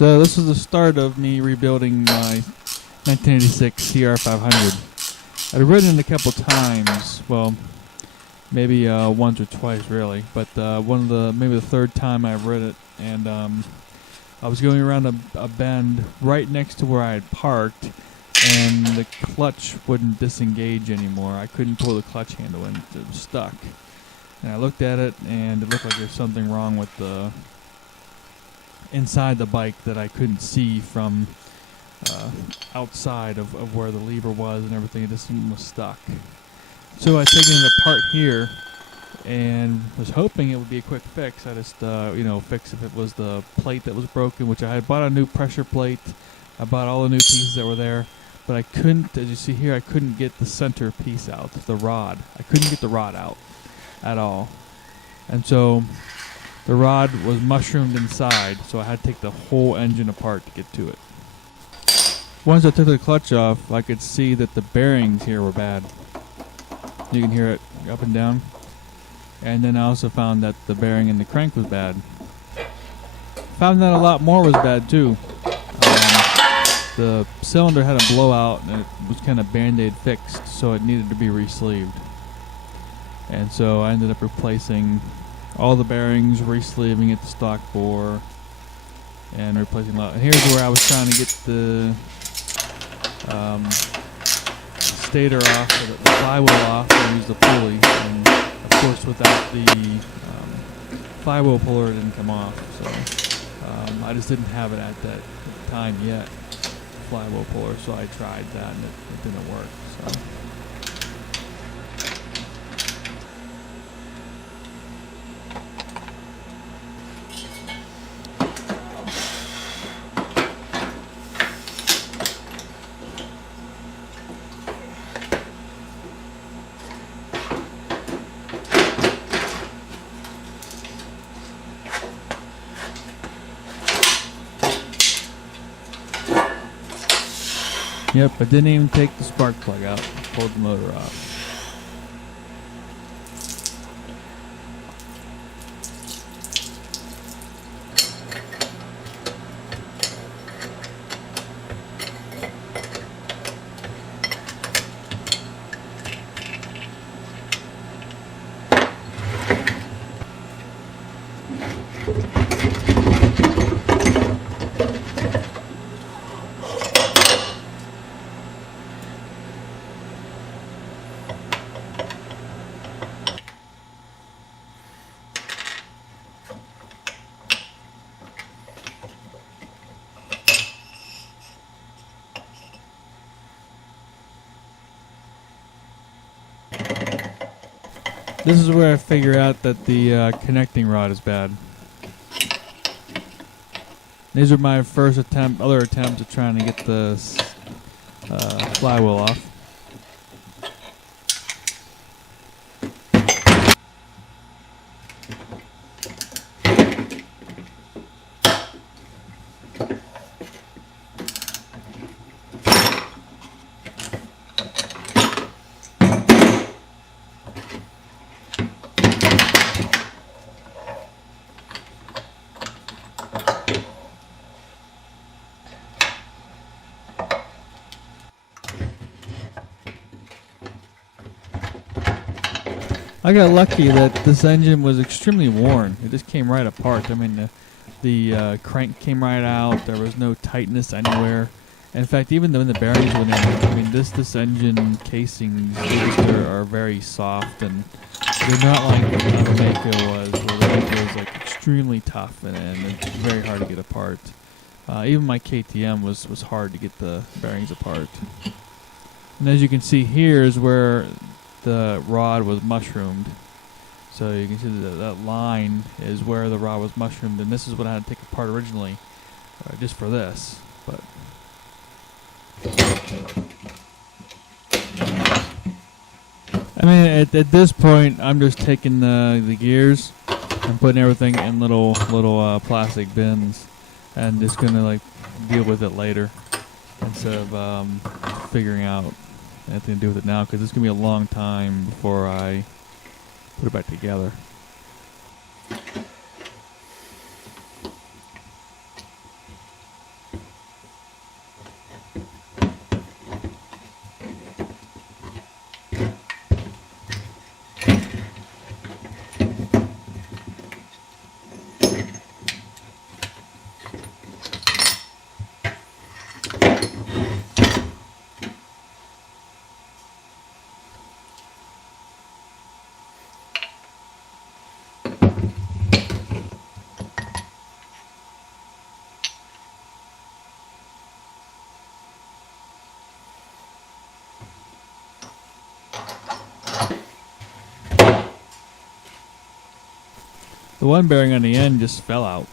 So this is the start of me rebuilding my 1986 CR500. I'd ridden it a couple times, well, maybe once or twice really, but maybe the third time I've ridden it, and I was going around a bend right next to where I had parked, and the clutch wouldn't disengage anymore. I couldn't pull the clutch handle and it was stuck. And I looked at it, and it looked like there's something wrong with the inside the bike that I couldn't see from outside of where the lever was and everything. It just was stuck. So I taken it apart here and was hoping it would be a quick fix. I just fix if it was the plate that was broken, which I had bought a new pressure plate. I bought all the new pieces that were there, but I couldn't, as you see here, I couldn't get the center piece out, the rod. I couldn't get the rod out at all. And so the rod was mushroomed inside, so I had to take the whole engine apart to get to it. Once I took the clutch off, I could see that the bearings here were bad. You can hear it up and down. And then I also found that the bearing in the crank was bad. Found that a lot more was bad too. The cylinder had a blowout and it was kind of band-aid fixed, so it needed to be re-sleeved. And so I ended up replacing all the bearings, re-sleeving it to stock bore, and replacing a lot. And here's where I was trying to get the stator off, the flywheel off, and use the pulley. And of course, without the flywheel puller, it didn't come off. So I just didn't have it at that time yet, flywheel puller. So I tried that, and it didn't work. So. Yep, I didn't even take the spark plug out. Pulled the motor off. This is where I figure out that the connecting rod is bad. These are my first other attempts at trying to get the flywheel off. I got lucky that this engine was extremely worn. It just came right apart. I mean, the crank came right out. There was no tightness anywhere. In fact, even when the bearings went in, I mean, this engine casings are very soft, and they're not like the Maicos was, where the Maicos was like extremely tough and it's very hard to get apart. Even my KTM was hard to get the bearings apart. And as you can see here is where the rod was mushroomed. So you can see that line is where the rod was mushroomed, and this is what I had to take apart originally, just for this. But I mean, at this point, I'm just taking the gears and putting everything in little plastic bins, and just gonna like deal with it later instead of figuring out anything to do with it now, because it's gonna be a long time before I put it back together. The one bearing on the end just fell out.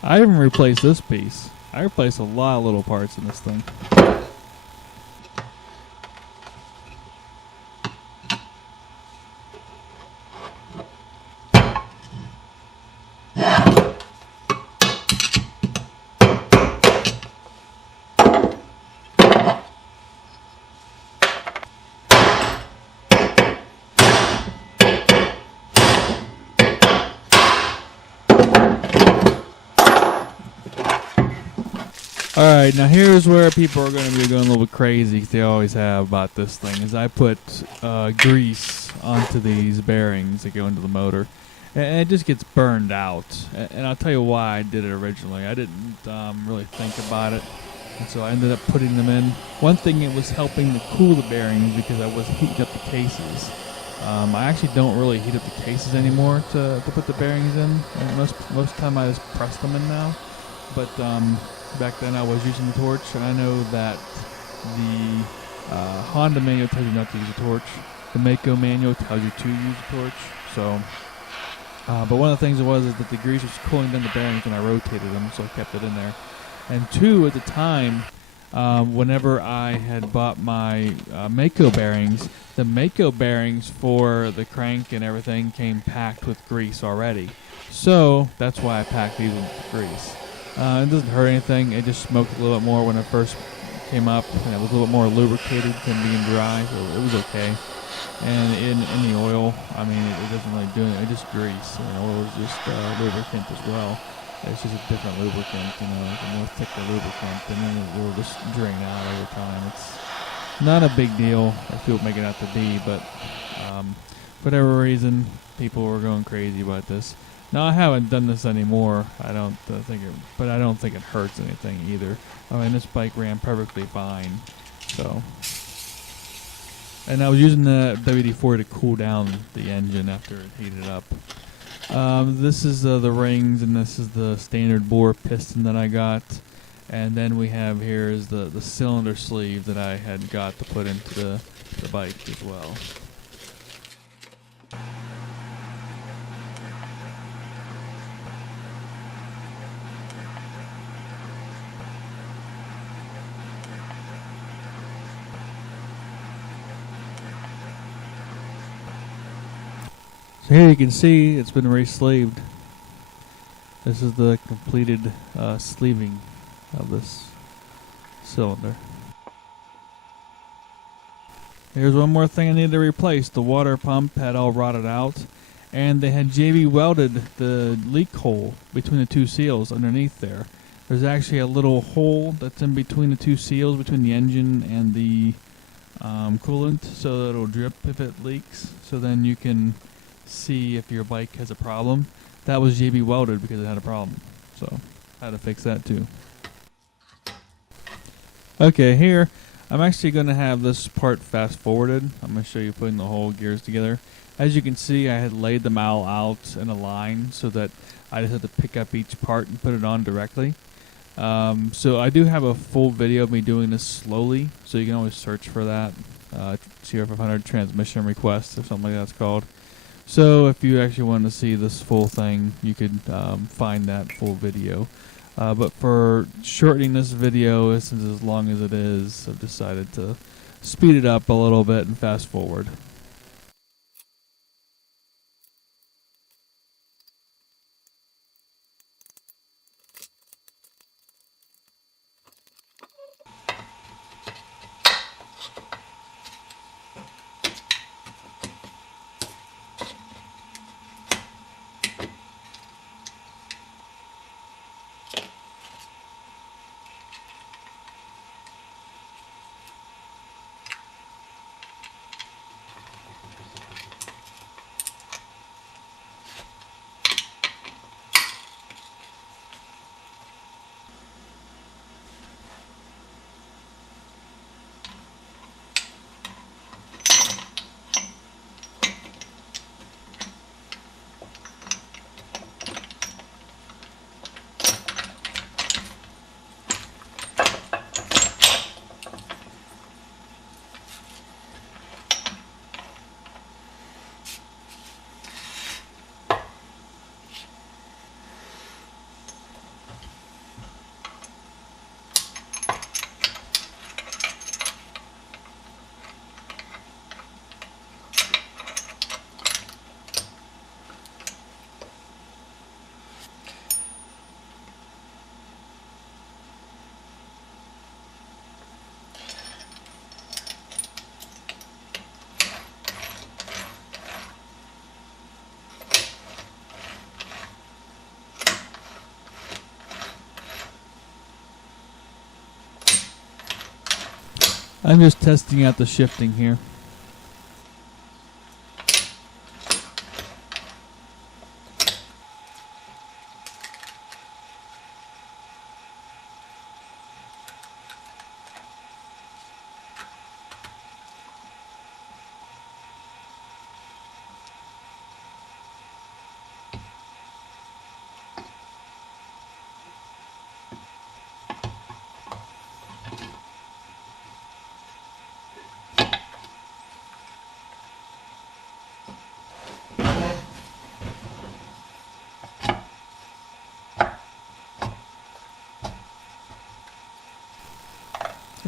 I even replaced this piece. I replaced a lot of little parts in this thing. Alright, now here's where people are going to be going a little bit crazy, 'cause they always have about this thing, is I put grease onto these bearings that go into the motor, and it just gets burned out. And I'll tell you why I did it originally. I didn't really think about it, and so I ended up putting them in. One thing, it was helping to cool the bearings because I was heating up the cases. I actually don't really heat up the cases anymore to put the bearings in. And most of the time I just press them in now. But back then I was using the torch, and I know that the Honda manual tells you not to use a torch. The Maicos manual tells you to use a torch. So, but one of the things it was is that the grease was cooling down the bearings when I rotated them, so I kept it in there. And two, at the time, whenever I had bought my Maicos bearings, the Maicos bearings for the crank and everything came packed with grease already. So that's why I packed these with grease. It doesn't hurt anything. It just smoked a little bit more when it first came up, and it was a little bit more lubricated than being dry, so it was okay. And in the oil, I mean, it doesn't really do anything. It's just grease. And oil is just lubricant as well. It's just a different lubricant, you know, a more thicker lubricant, and then it will just drain out over time. It's not a big deal as people make it out to be, but for whatever reason, people were going crazy about this. Now, I haven't done this anymore. I don't think it, but I don't think it hurts anything either. I mean, this bike ran perfectly fine. So, and I was using the WD-40 to cool down the engine after it heated up. This is the rings, and this is the standard bore piston that I got. And then we have here is the cylinder sleeve that I had got to put into the bike as well. So here you can see it's been re-sleeved. This is the completed sleeving of this cylinder. Here's one more thing I needed to replace. The water pump had all rotted out, and they had JB welded the leak hole between the two seals underneath there. There's actually a little hole that's in between the two seals, between the engine and the coolant, so that it'll drip if it leaks. So then you can see if your bike has a problem. That was JB welded because it had a problem, so I had to fix that too. Okay, here I'm actually going to have this part fast forwarded. I'm going to show you putting the whole gears together. As you can see, I had laid them all out in a line so that I just had to pick up each part and put it on directly. So I do have a full video of me doing this slowly, so you can always search for that. CR500 transmission request or something like that's called. So if you actually want to see this full thing, you could find that full video. But for shortening this video, since as long as it is, I've decided to speed it up a little bit and fast forward. I'm just testing out the shifting here.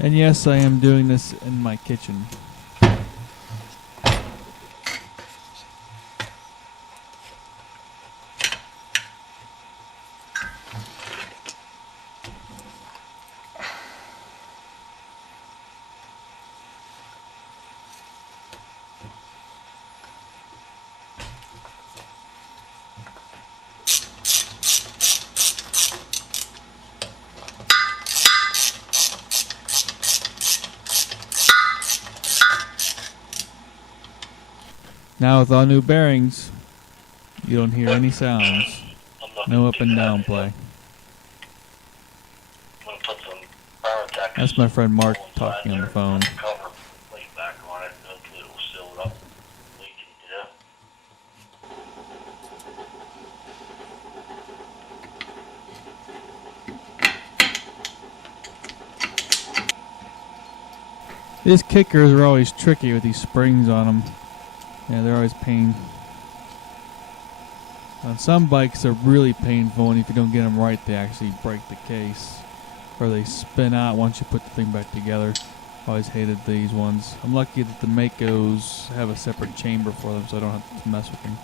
And yes, I am doing this in my kitchen. Now with all new bearings, you don't hear any sounds. No up and down play. That's my friend Mark talking on the phone. These kickers are always tricky with these springs on them. Yeah, they're always pain. On some bikes, they're really painful, and if you don't get them right, they actually break the case. Or they spin out once you put the thing back together. Always hated these ones. I'm lucky that the Maicos have a separate chamber for them, so I don't have to mess with them.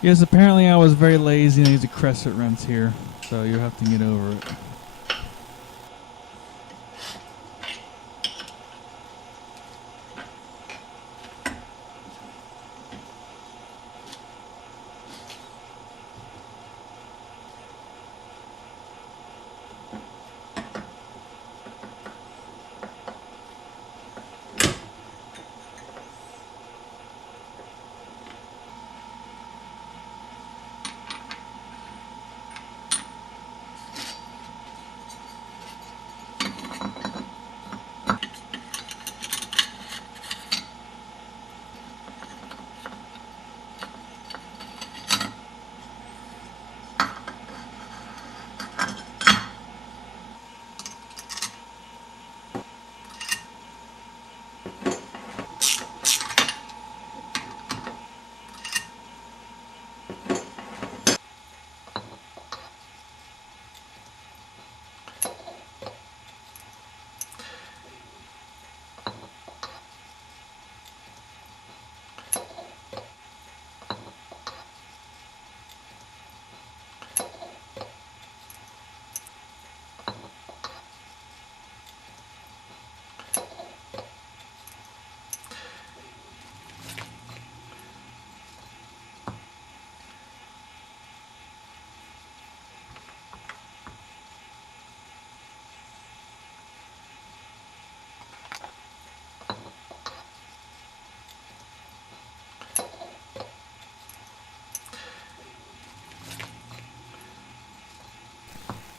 Yes, apparently I was very lazy and I used a crescent wrench here, so you'll have to get over it.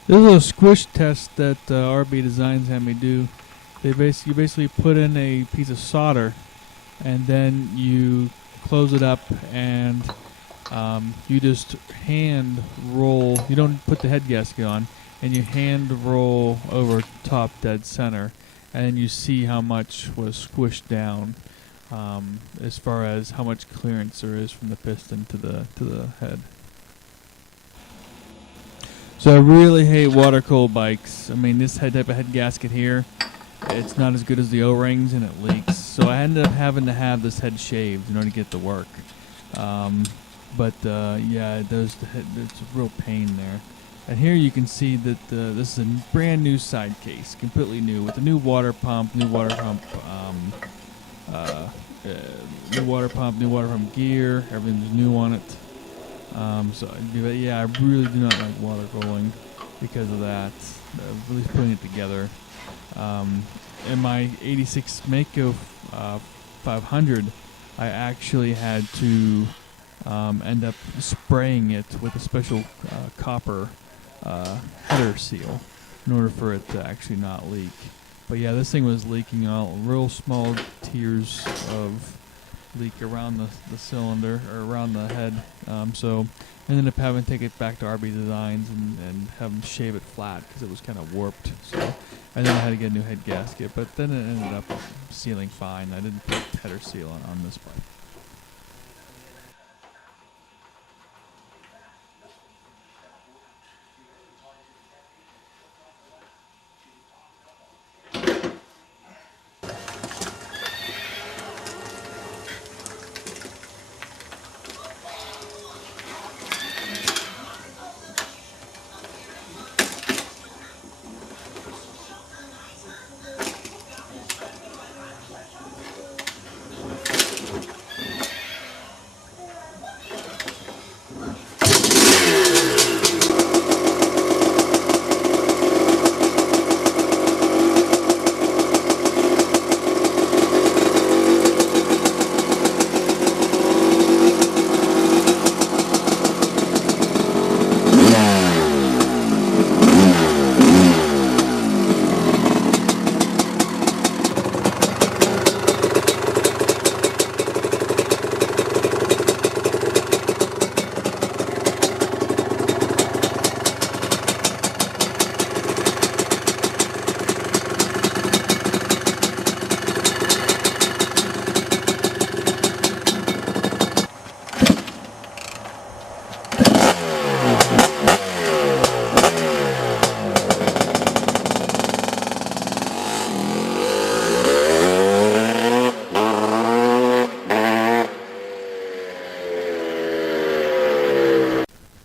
This is a squish test that RB Designs had me do. You basically put in a piece of solder, and then you close it up, and you just hand roll. You don't put the head gasket on, and you hand roll over top dead center, and you see how much was squished down, as far as how much clearance there is from the piston to the head. So I really hate water-cooled bikes. I mean, this type of head gasket here, it's not as good as the O-rings, and it leaks. So I ended up having to have this head shaved in order to get it to work. Yeah, it's a real pain there. And here you can see that this is a brand new side case, completely new, with a new water pump, new water pump gear. Everything's new on it. Yeah, I really do not like water rolling because of that. At least putting it together. In my '86 Maicos 500, I actually had to end up spraying it with a special copper header seal in order for it to actually not leak. But yeah, this thing was leaking out real small tears of leak around the cylinder, or around the head. So I ended up having to take it back to RB Designs and have them shave it flat because it was kind of warped. So and then I had to get a new head gasket, but then it ended up sealing fine. I didn't put header seal on this bike.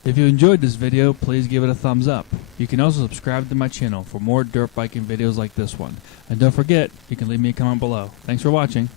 If you enjoyed this video, please give it a thumbs up. You can also subscribe to my channel for more dirt biking videos like this one. And don't forget, you can leave me a comment below. Thanks for watching.